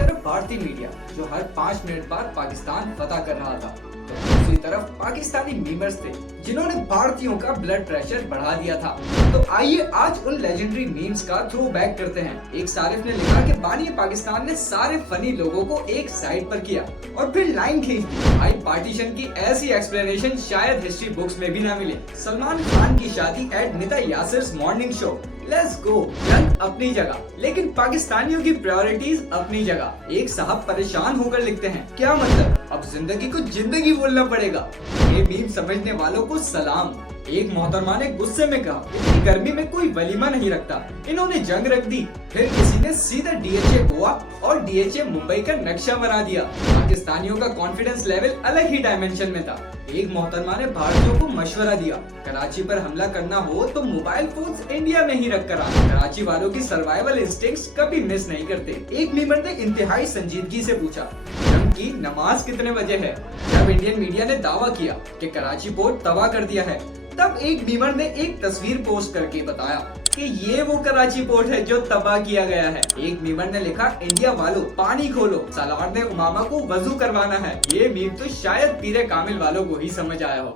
तरफ भारतीय मीडिया जो हर 5 मिनट बाद पाकिस्तान फतह कर रहा था, तो दूसरी तरफ पाकिस्तानी मीमर्स थे जिन्होंने भारतीयों का ब्लड प्रेशर बढ़ा दिया था। तो आइए आज उन लेजेंडरी मीम्स का थ्रो बैक करते हैं। एक सारिफ ने लिखा कि बानी पाकिस्तान ने सारे फनी लोगों को एक साइड पर किया और फिर लाइन खींच दी। भाई पार्टीशन की ऐसी एक्सप्लेनेशन शायद हिस्ट्री बुक्स में भी ना मिले। सलमान खान की शादी at Nida Yasir morning show, let's go. जंग अपनी जगह, लेकिन पाकिस्तानियों की प्रायोरिटीज अपनी जगह। एक साहब परेशान होकर लिखते हैं, क्या मतलब अब जिंदगी को जिंदगी बोलना पड़ेगा। ये मीम समझने वालों को सलाम। एक मोहतरमा ने गुस्से में कहा, इतनी गर्मी में कोई वलीमा नहीं रखता, इन्होंने जंग रख दी। फिर किसी ने सीधा डीएचए गोवा और डीएचए मुंबई का नक्शा बना दिया। पाकिस्तानियों का कॉन्फिडेंस लेवल अलग ही डायमेंशन में था। एक मोहतरमा ने भारतीयों को मशवरा दिया, कराची पर हमला करना हो तो मोबाइल फोन्स इंडिया में ही रख कर आना। कराची वालों की सर्वाइवल इंस्टिंक्ट्स कभी मिस नहीं करते। एक मीमर ने इंतहाई संजीदगी से पूछा, जंग की नमाज कितने बजे है? जब इंडियन मीडिया ने दावा किया कि कराची पोर्ट तबाह कर दिया है, तब एक मीमर ने एक तस्वीर पोस्ट करके बताया कि ये वो कराची पोर्ट है जो तबाह किया गया है। एक मीमर ने लिखा, इंडिया वालों पानी खोलो, सालार ने उमामा को वजू करवाना है। ये मीम तो शायद पीरे कामिल वालों को ही समझ आया हो।